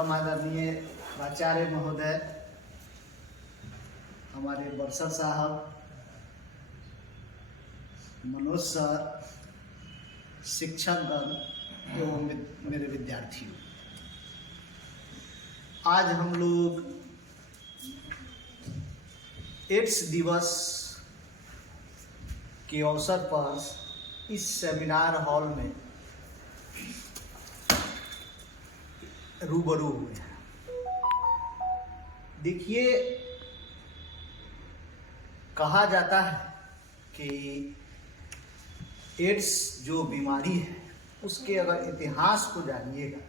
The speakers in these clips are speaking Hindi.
परम आदरणीय प्राचार्य महोदय, हमारे बरसर साहब, मनोज सर, शिक्षकगण एवं मेरे विद्यार्थियों, आज हम लोग एड्स दिवस के अवसर पर इस सेमिनार हॉल में रूबरू हुए हैं। देखिए, कहा जाता है कि एड्स जो बीमारी है उसके अगर इतिहास को जानिएगा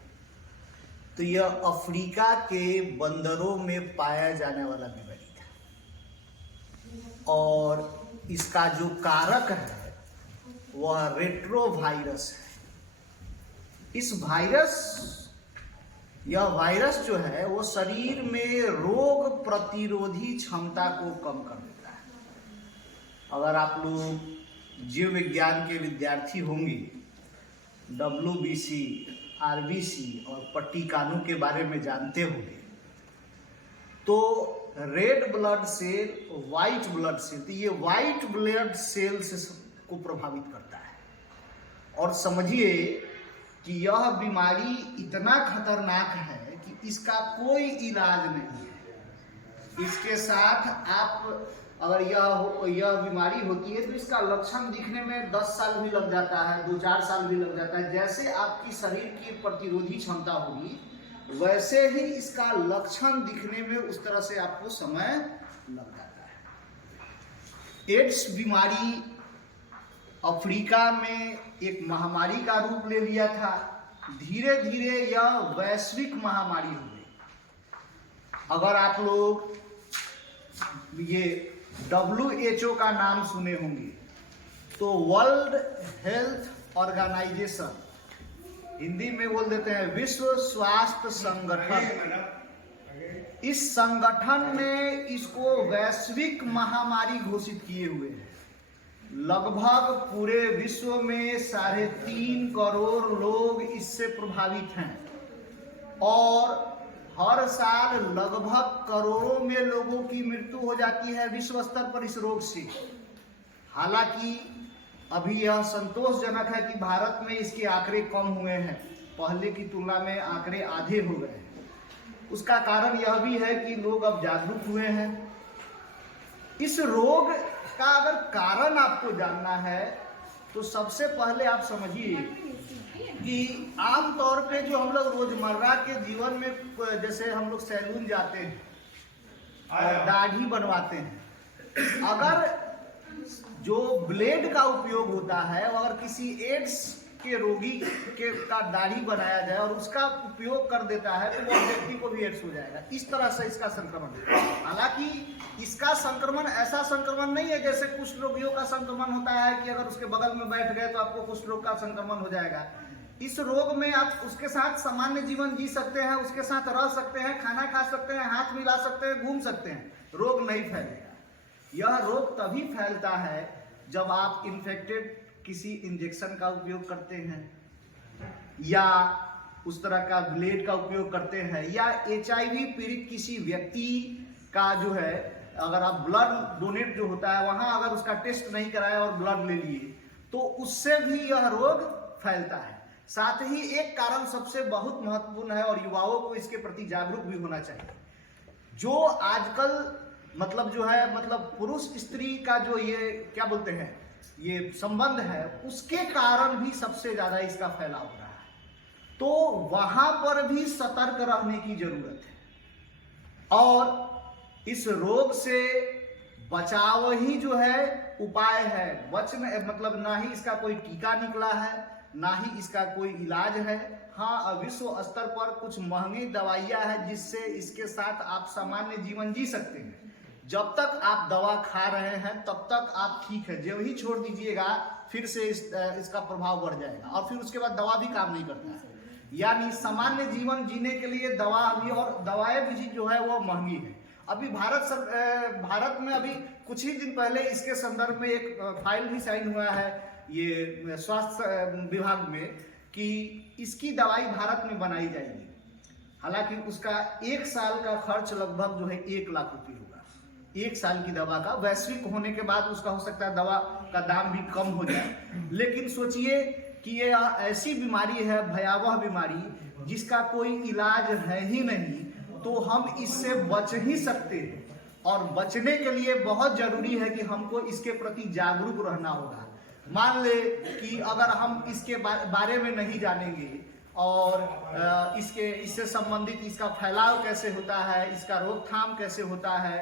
तो यह अफ्रीका के बंदरों में पाया जाने वाला बीमारी था और इसका जो कारक है वह रेट्रोवायरस है। यह वायरस जो है वो शरीर में रोग प्रतिरोधी क्षमता को कम कर देता है। अगर आप लोग जीव विज्ञान के विद्यार्थी होंगे, WBC, RBC और पट्टिकानु के बारे में जानते होंगे, तो red blood cell, white blood cell, तो ये वाइट ब्लड सेल से को प्रभावित करता है। और समझिए कि यह बीमारी इतना खतरनाक है कि इसका कोई इलाज नहीं है। इसके साथ आप अगर यह बीमारी होती है तो इसका लक्षण दिखने में 10 साल भी लग जाता है, 2-4 साल भी लग जाता है। जैसे आपकी शरीर की प्रतिरोधी क्षमता होगी वैसे ही इसका लक्षण दिखने में उस तरह से आपको समय लग जाता है। एड्स बीमारी अफ्रीका में एक महामारी का रूप ले लिया था। धीरे धीरे यह वैश्विक महामारी हो गई। अगर आप लोग ये WHO का नाम सुने होंगे तो वर्ल्ड हेल्थ ऑर्गेनाइजेशन, हिंदी में बोल देते हैं विश्व स्वास्थ्य संगठन, इस संगठन ने इसको वैश्विक महामारी घोषित किए हुए हैं। लगभग पूरे विश्व में 3.5 करोड़ लोग इससे प्रभावित हैं और हर साल लगभग करोड़ों में लोगों की मृत्यु हो जाती है विश्व स्तर पर इस रोग से। हालांकि अभी यह संतोषजनक है कि भारत में इसके आंकड़े कम हुए हैं, पहले की तुलना में आंकड़े आधे हो गए हैं। उसका कारण यह भी है कि लोग अब जागरूक हुए हैं। इस रोग का अगर कारण आपको जानना है तो सबसे पहले आप समझिए कि आमतौर पे जो हम लोग रोजमर्रा के जीवन में, जैसे हम लोग सैलून जाते हैं और दाढ़ी बनवाते हैं, अगर जो ब्लेड का उपयोग होता है अगर किसी एड्स के रोगी का दाढ़ी बनाया जाए और उसका उपयोग कर देता है तो वो व्यक्ति को भी एड्स हो जाएगा। इस तरह से इसका संक्रमण है। हालांकि इसका संक्रमण ऐसा संक्रमण नहीं है जैसे कुष्ठ रोगियों का संक्रमण होता है कि अगर उसके बगल में बैठ गए तो आपको कुष्ठ रोग का संक्रमण हो जाएगा। इस रोग में आप उसके साथ सामान्य जीवन जी सकते हैं, उसके साथ रह सकते हैं, खाना खा सकते हैं, हाथ मिला सकते हैं, घूम सकते हैं, रोग नहीं फैलेगा। यह रोग तभी फैलता है जब आप इन्फेक्टेड किसी इंजेक्शन का उपयोग करते हैं या उस तरह का ब्लेड का उपयोग करते हैं या HIV पीड़ित किसी व्यक्ति का जो है, अगर आप ब्लड डोनेट जो होता है वहां अगर उसका टेस्ट नहीं कराया और ब्लड ले लिए तो उससे भी यह रोग फैलता है। साथ ही एक कारण सबसे बहुत महत्वपूर्ण है और युवाओं को इसके प्रति जागरूक भी होना चाहिए। जो आजकल मतलब पुरुष स्त्री का जो ये क्या बोलते हैं ये संबंध है, उसके कारण भी सबसे ज्यादा इसका फैलाव हो रहा है। तो वहां पर भी सतर्क रहने की जरूरत है और इस रोग से बचाव ही जो है उपाय है। ना ही इसका कोई टीका निकला है, ना ही इसका कोई इलाज है। हाँ, विश्व स्तर पर कुछ महंगी दवाइयां हैं जिससे इसके साथ आप सामान्य जीवन जी सकते हैं। जब तक आप दवा खा रहे हैं तब तक आप ठीक है, जब ही छोड़ दीजिएगा फिर से इसका प्रभाव बढ़ जाएगा और फिर उसके बाद दवा भी काम नहीं करता है। यानी सामान्य जीवन जीने के लिए दवा भी, और दवाएं भी जो है वो महंगी है। अभी भारत में अभी कुछ ही दिन पहले इसके संदर्भ में एक फाइल भी साइन हुआ है ये स्वास्थ्य विभाग में कि इसकी दवाई भारत में बनाई जाएगी। हालांकि उसका 1 साल का खर्च लगभग जो है 1 लाख रुपये होगा। 1 साल की दवा का, वैश्विक होने के बाद उसका हो सकता है दवा का दाम भी कम हो जाए, लेकिन सोचिए कि ये ऐसी बीमारी है, भयावह बीमारी, जिसका कोई इलाज है ही नहीं, तो हम इससे बच ही सकते हैं। और बचने के लिए बहुत जरूरी है कि हमको इसके प्रति जागरूक रहना होगा। मान ले कि अगर हम इसके बारे में नहीं जानेंगे और इससे संबंधित इसका फैलाव कैसे होता है, इसका रोकथाम कैसे होता है,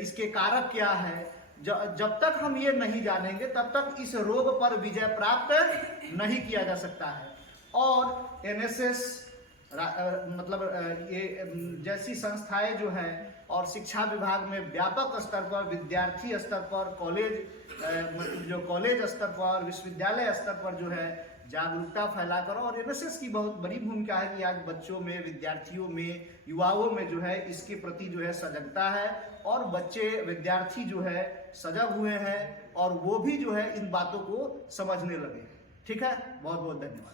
इसके कारक क्या है, जब तक हम ये नहीं जानेंगे तब तक इस रोग पर विजय प्राप्त नहीं किया जा सकता है। और एनएसएस मतलब ये जैसी संस्थाएं जो हैं और शिक्षा विभाग में व्यापक स्तर पर, विद्यार्थी स्तर पर, कॉलेज स्तर पर, विश्वविद्यालय स्तर पर जो है जागरूकता फैलाकर, और एनएसएस की बहुत बड़ी भूमिका है कि आज बच्चों में, विद्यार्थियों में, युवाओं में जो है इसके प्रति जो है सजगता है, और बच्चे, विद्यार्थी जो है सजग हुए हैं और वो भी जो है इन बातों को समझने लगे। ठीक है, बहुत बहुत धन्यवाद।